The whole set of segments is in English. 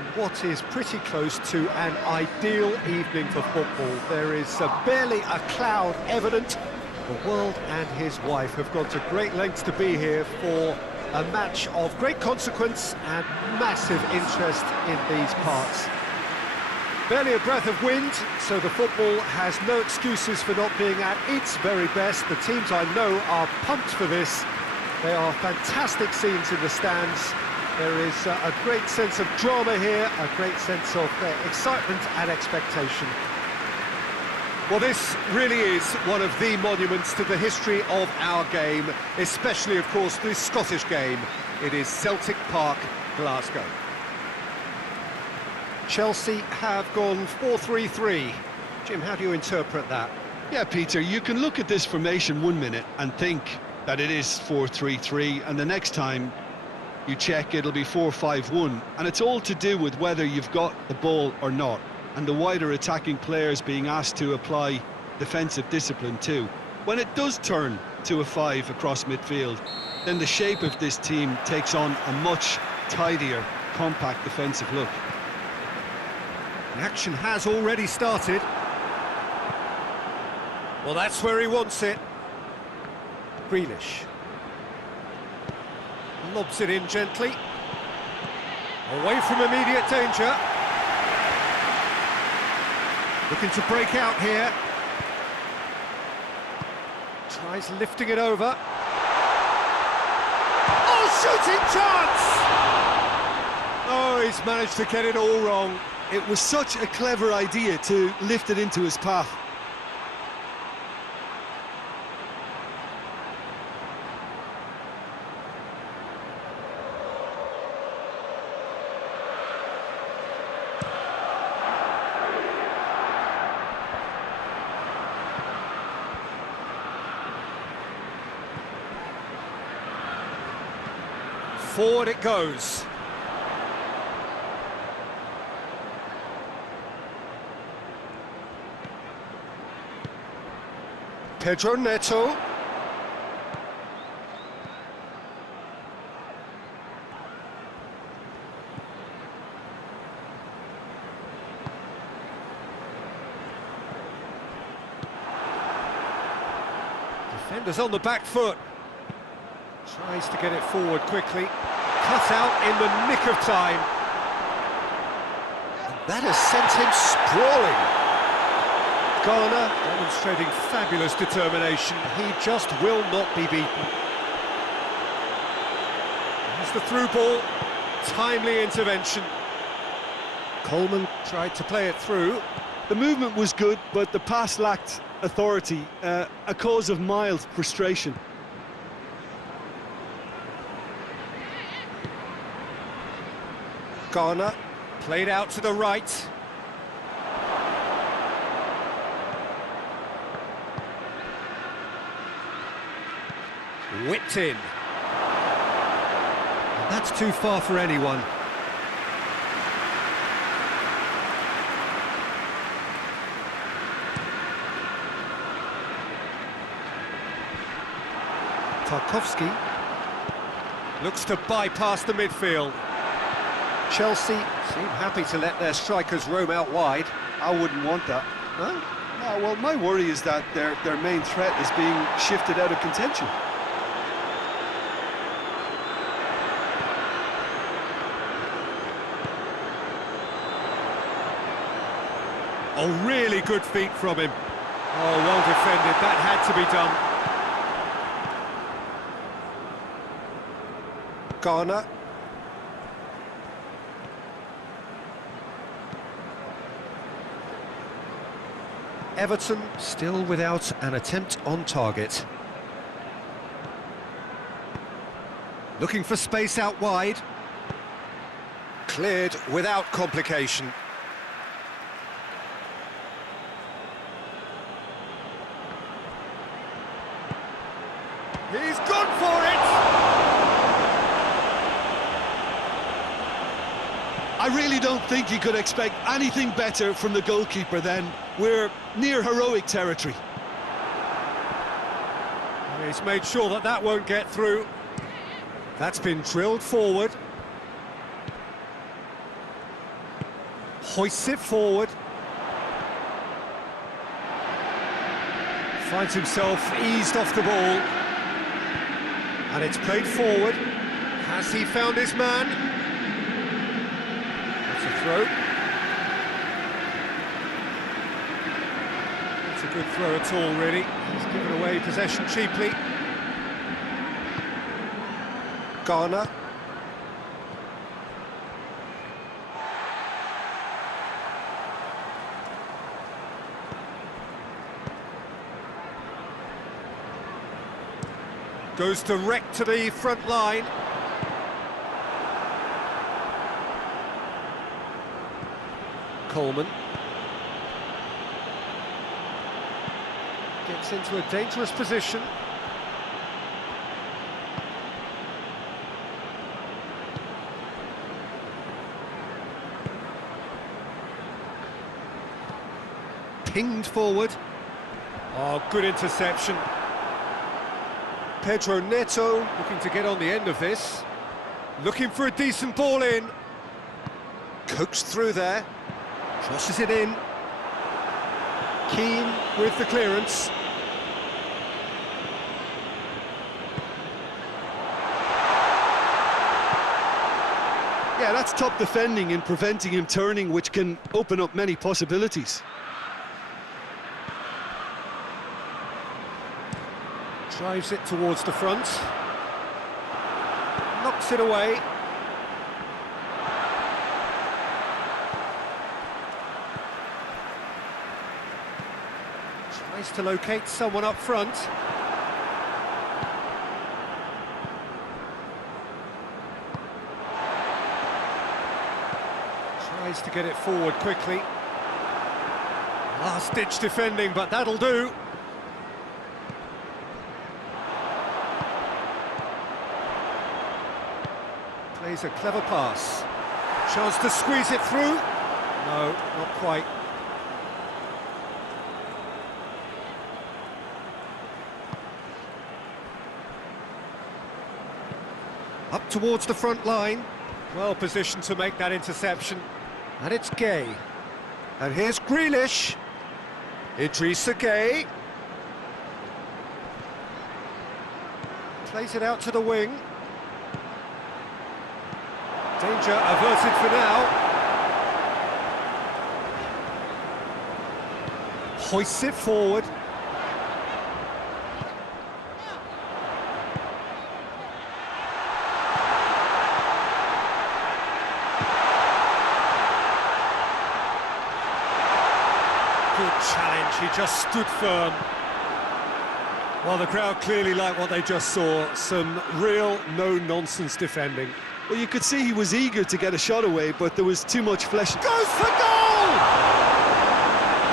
on what is pretty close to an ideal evening for football. There is barely a cloud evident. The world and his wife have gone to great lengths to be here for a match of great consequence and massive interest in these parts. Barely a breath of wind, so the football has no excuses for not being at its very best. The teams I know are pumped for this. They are fantastic scenes in the stands. There is a great sense of drama here, a great sense of excitement and expectation. Well, this really is one of the monuments to the history of our game, especially, of course, the Scottish game. It is Celtic Park, Glasgow. Chelsea have gone 4-3-3. Jim, how do you interpret that? Yeah, Peter, you can look at this formation 1 minute and think that it is 4-3-3, and the next time you check, it'll be 4-5-1, and it's all to do with whether you've got the ball or not, and the wider attacking players being asked to apply defensive discipline too. When it does turn to a 5 across midfield, then the shape of this team takes on a much tidier, compact defensive look. The action has already started. Well, that's where he wants it. Grealish. Lobs it in gently. Away from immediate danger. Looking to break out here. Tries lifting it over. Oh, shooting chance! Oh, he's managed to get it all wrong. It was such a clever idea to lift it into his path. Forward it goes. Pedro Neto. Defenders on the back foot. Tries to get it forward quickly. Cut out in the nick of time. And that has sent him sprawling. Garner demonstrating fabulous determination. He just will not be beaten. Here's the through ball. Timely intervention. Coleman tried to play it through. The movement was good, but the pass lacked authority, a cause of mild frustration. Garner played out to the right. Whipped in. And that's too far for anyone. Tarkowski looks to bypass the midfield. Chelsea seem happy to let their strikers roam out wide. I wouldn't want that. No? No, well, my worry is that their main threat is being shifted out of contention. Oh, really good feet from him. Oh, well defended. That had to be done. Garner. Everton still without an attempt on target. Looking for space out wide. Cleared without complication. He's gone for it! I really don't think you could expect anything better from the goalkeeper then. We're near heroic territory. He's made sure that that won't get through. That's been drilled forward. Hoists it forward. Finds himself eased off the ball. And it's played forward. Has he found his man? That's a throw. It's a good throw at all, really. He's given away possession cheaply. Garner. Goes direct to the front line. Coleman. Gets into a dangerous position. Pinged forward. Oh, good interception. Pedro Neto looking to get on the end of this. Looking for a decent ball in. Coaxed through there. Crosses it in. Keane with the clearance. Yeah, that's top defending and preventing him turning, which can open up many possibilities. Drives it towards the front. Knocks it away. Tries to locate someone up front. Tries to get it forward quickly. Last-ditch defending, but that'll do. Plays a clever pass. Chance to squeeze it through. No, not quite. Up towards the front line. Well positioned to make that interception. And it's Gay. And here's Grealish. Idrissa Gay. Plays it out to the wing. Danger averted for now. Hoists it forward. Good challenge, he just stood firm. Well, the crowd clearly liked what they just saw. Some real no-nonsense defending. Well, you could see he was eager to get a shot away, but there was too much flesh. Goes for goal!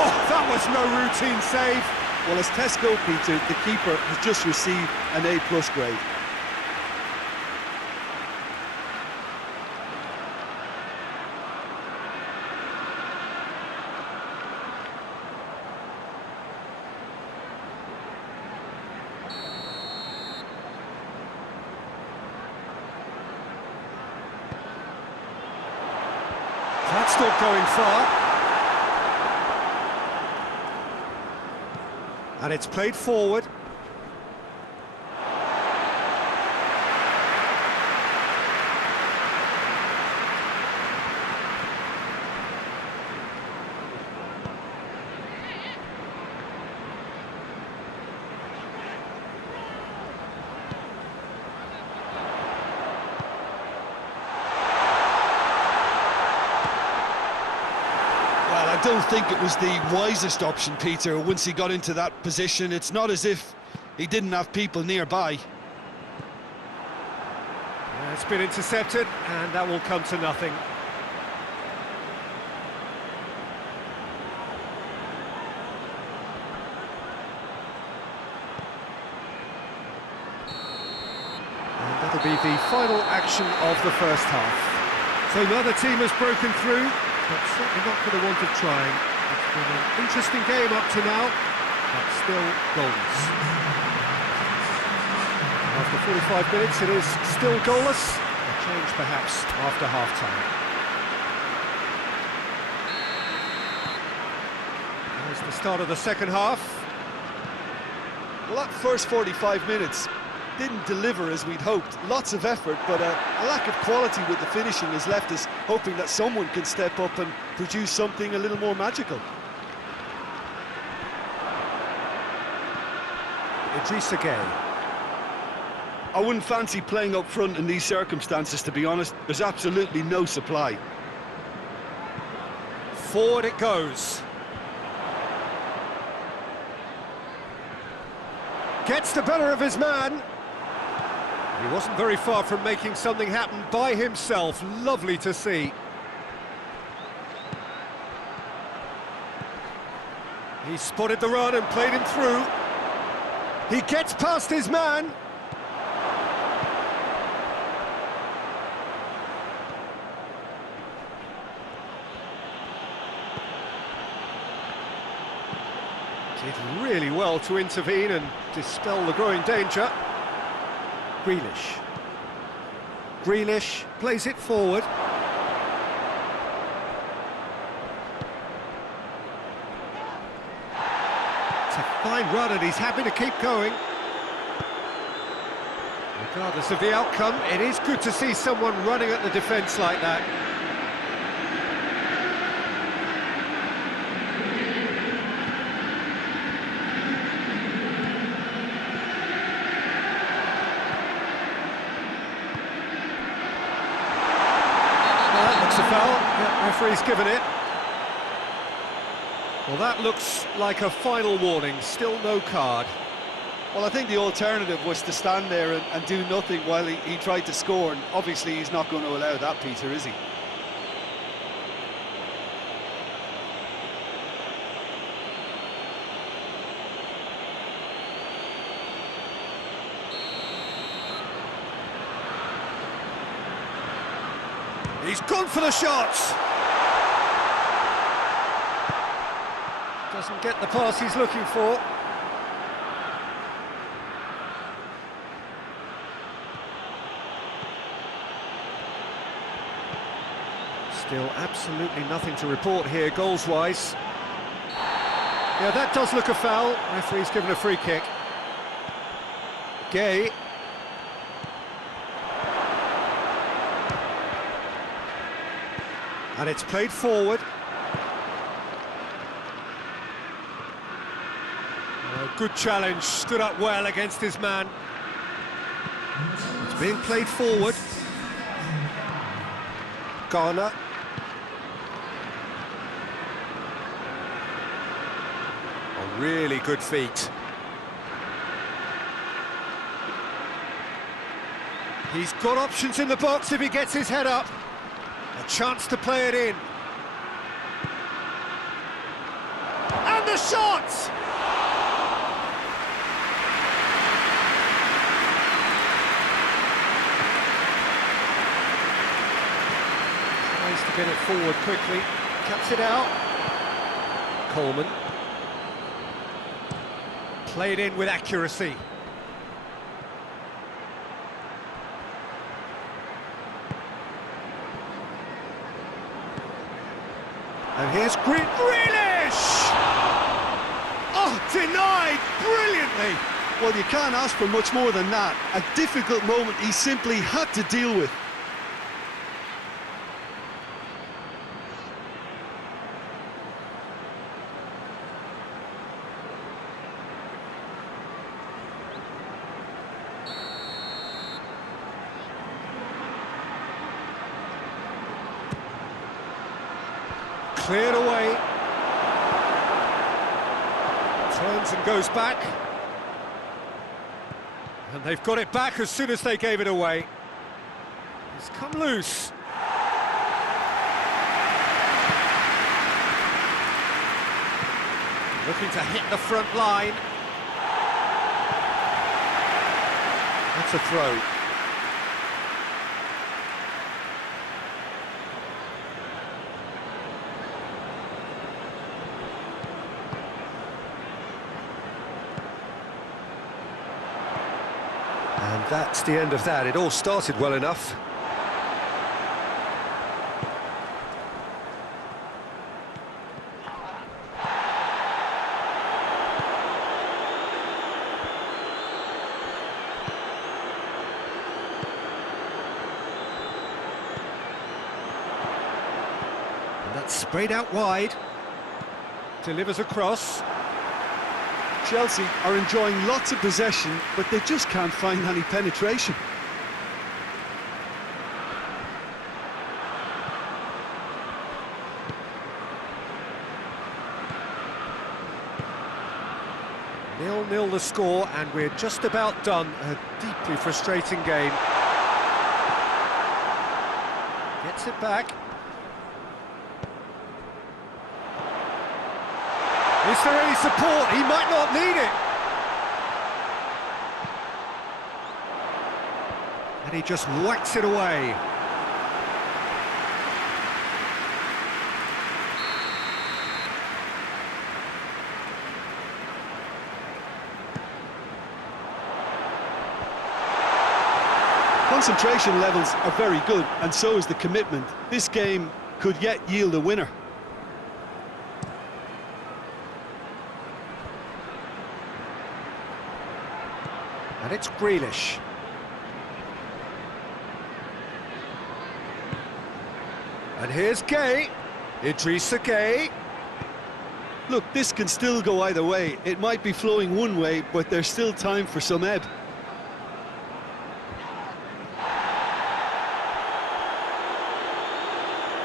Oh, that was no routine save. Well, as Tesco, Peter, the keeper has just received an A+ grade. That's not going far. And it's played forward. I don't think it was the wisest option, Peter, once he got into that position. It's not as if he didn't have people nearby. It's been intercepted, and that will come to nothing. And that'll be the final action of the first half. So another team has broken through, but certainly not for the want of trying. It's been an interesting game up to now, but still goalless. After 45 minutes, it is still goalless. A change perhaps after half-time. the start of the second half. Well, that first 45 minutes didn't deliver as we'd hoped. Lots of effort, but a lack of quality with the finishing has left us hoping that someone can step up and produce something a little more magical. Idrissa Gueye. I wouldn't fancy playing up front in these circumstances, to be honest. There's absolutely no supply. Forward it goes. Gets the better of his man. He wasn't very far from making something happen by himself. Lovely to see. He spotted the run and played him through. He gets past his man. Did really well to intervene and dispel the growing danger. Grealish. Grealish plays it forward. It's a fine run and he's happy to keep going. Regardless of the outcome, it is good to see someone running at the defence like that. That's a foul. Yeah, referee's given it. Well, that looks like a final warning. Still no card. Well, I think the alternative was to stand there and do nothing while he tried to score, and obviously he's not going to allow that, Peter, is he? He's gone for the shots. Doesn't get the pass he's looking for. Still absolutely nothing to report here, goals-wise. Yeah, that does look a foul. Referee's given a free kick. Gueye. And it's played forward. Good challenge, stood up well against his man. It's being played forward. Garner. A really good feat. He's got options in the box if he gets his head up. A chance to play it in. And the shot! Tries to get it forward quickly. Cuts it out. Coleman. Played in with accuracy. And here's Grealish! Oh, denied brilliantly! Well, you can't ask for much more than that. A difficult moment he simply had to deal with. Cleared away. Turns and goes back. And they've got it back as soon as they gave it away. It's come loose. Looking to hit the front line. That's a throw. And that's the end of that. It all started well enough. And that's sprayed out wide. Delivers across. Chelsea are enjoying lots of possession, but they just can't find any penetration. Nil-nil the score, and we're just about done. A deeply frustrating game. Gets it back. Is there any support? He might not need it. And he just whacks it away. Concentration levels are very good, and so is the commitment. This game could yet yield a winner. And it's Grealish. And here's Gay. Idrissa Gay. Look, this can still go either way. It might be flowing one way, but there's still time for some ebb.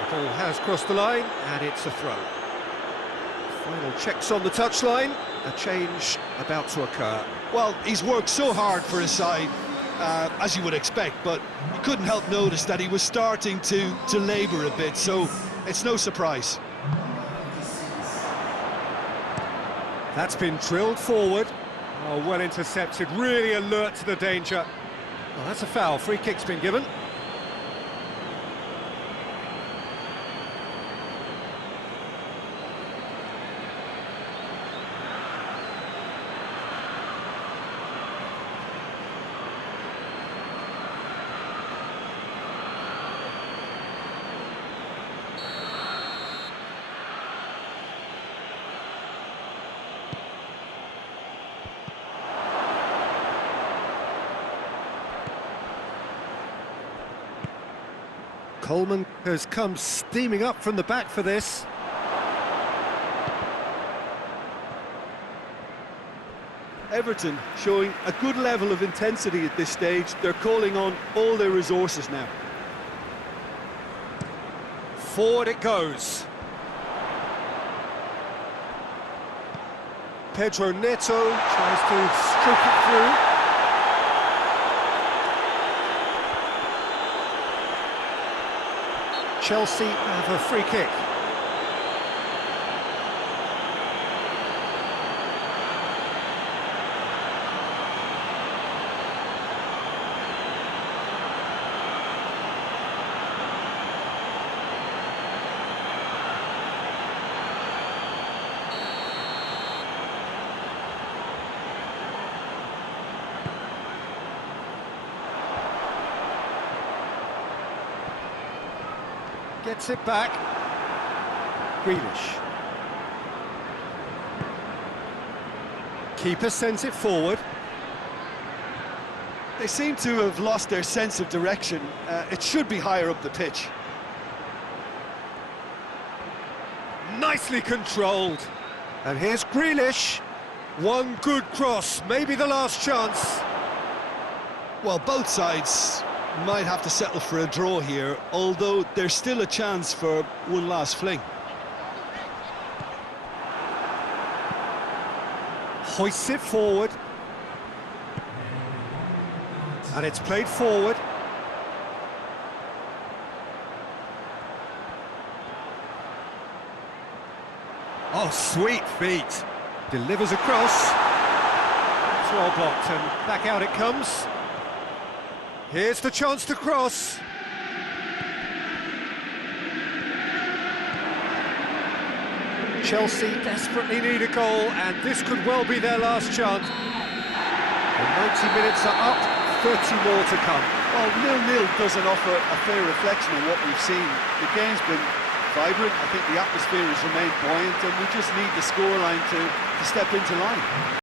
The ball has crossed the line, and it's a throw. Final checks on the touchline. A change about to occur. Well, he's worked so hard for his side, as you would expect, but you couldn't help notice that he was starting to labour a bit, so it's no surprise. That's been drilled forward. Oh, well intercepted, really alert to the danger. Well, that's a foul. Free kick's been given. Coleman has come steaming up from the back for this. Everton showing a good level of intensity at this stage. They're calling on all their resources now. Forward it goes. Pedro Neto tries to stroke it through. Chelsea have a free kick. Gets it back. Grealish. Keeper sends it forward. They seem to have lost their sense of direction. It should be higher up the pitch. Nicely controlled. And here's Grealish. One good cross, maybe the last chance. Well, both sides might have to settle for a draw here, although there's still a chance for one last fling. Hoists it forward. And it's played forward. Oh, sweet feet. Delivers across. It's well blocked, and back out it comes. Here's the chance to cross. Chelsea desperately need a goal, and this could well be their last chance. The 90 minutes are up, 30 more to come. Well, 0-0 doesn't offer a fair reflection of what we've seen. The game's been vibrant. I think the atmosphere has remained buoyant, and we just need the scoreline to step into line.